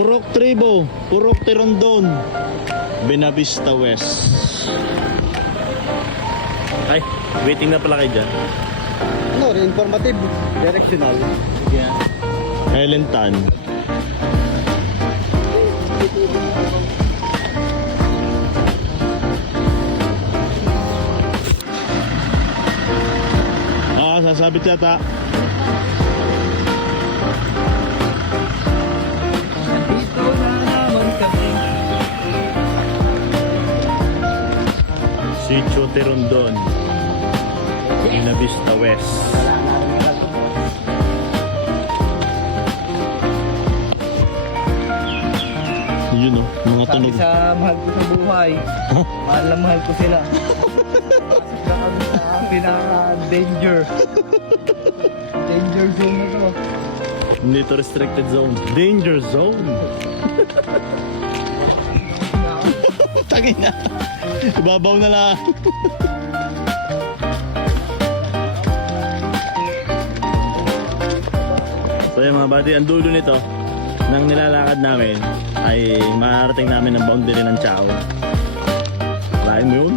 Purok Tribo, Purok Tirondon, Benavista West. Ay, waiting na pala kayo dyan. No, informative, directional. Yeah. Island Tan. Sasabit yata. Dito na naman kami. Sitio Tirondon, Benavista West. Yun o, mga Sabi tunog. sa mahal ko sa buhay, mahal na mahal ko sila. Kami sa pinaka-danger. Danger zone na to. Hindi to restricted zone. Danger zone. Tangin na. Ibabaw na lang. So yung mga buddy, ang dulo nito nang nilalakad namin ay makarating namin ang boundary ng Chao. Lain mo yun?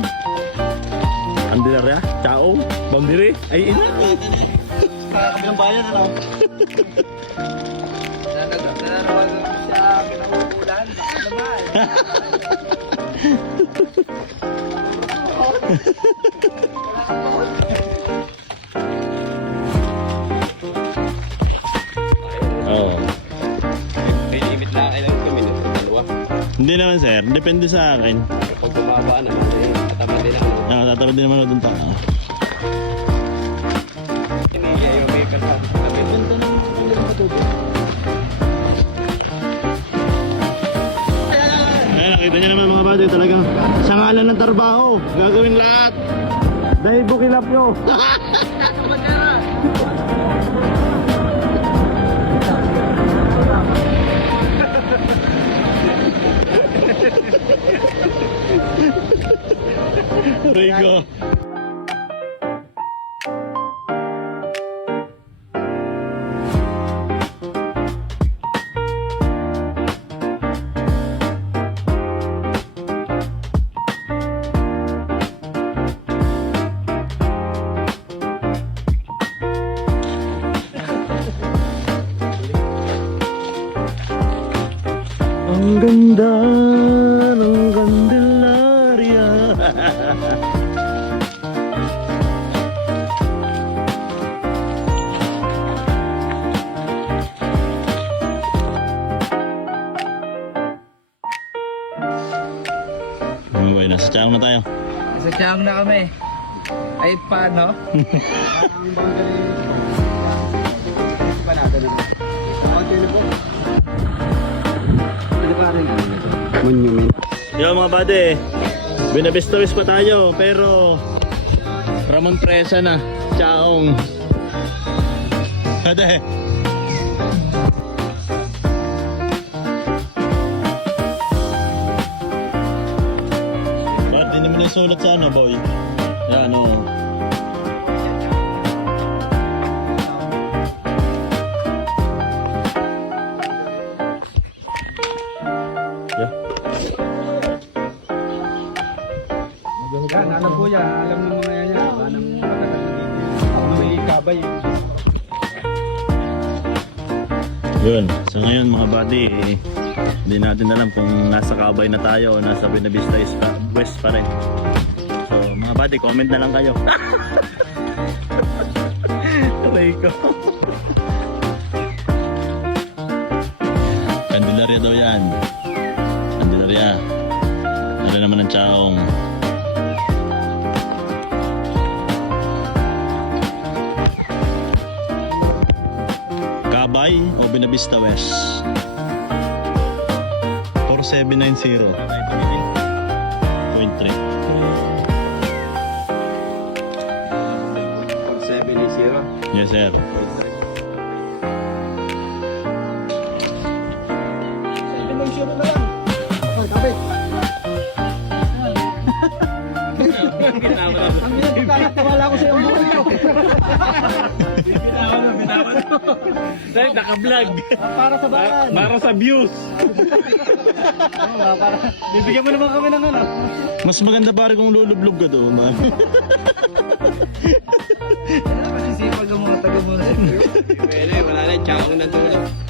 Andilarya? Chao? Boundary? Ay ina! Kabilang bayan na nananawagan ko siya, pinauulan, bakit naman? Oo. May limit lang ilang minutes, dalawa. Hindi naman sir, depende sa akin. Kapag bumaba naman, katama din ako. Tatabi din naman ako dun ta. Hindi, yung may kalsada sa kami. Ayan, nakita nyo naman mga buddy, talagang sa ngalan ng trabaho, gagawin lahat. Dahil bukilap nyo. Rico. Ang ganda ng Candelaria. Okay, nasa Chang na tayo. Sa tiyang na kami. Ay, paano? Ang boundary pa natin naman. Boundary po. Pwede pa rin. Monument. Yo mga buddy, Benavista West pa tayo, pero Ramon Presa na, Chaong. Ate. Bakit hindi mo nasulat sa ano, boy? Yan, o. Yan, alam po yan. Alam ng mga yan. Anong may kabay. Yun, so ngayon mga buddy, hindi natin alam kung nasa Kabay na tayo o nasa Benavista West pa rin. So mga buddy, comment na lang kayo. Aray ko. Candelaria daw yan. Candelaria. Ano naman ang Chaong. Kabay o Benavista West? 4790.3. 780. Yes sir. Dimension na lang. Kapit. Ang pinagkakatiwala ko sa iyo buhay ko. Dahil naka-vlog. Para sa bayan. Para sa views. Bibigyan mo naman kami ng ano. Mas maganda pare kung lulublog ka doon. Masisipag ang mga taga mo na. Pwede, wala na, tsaka ko na dulo.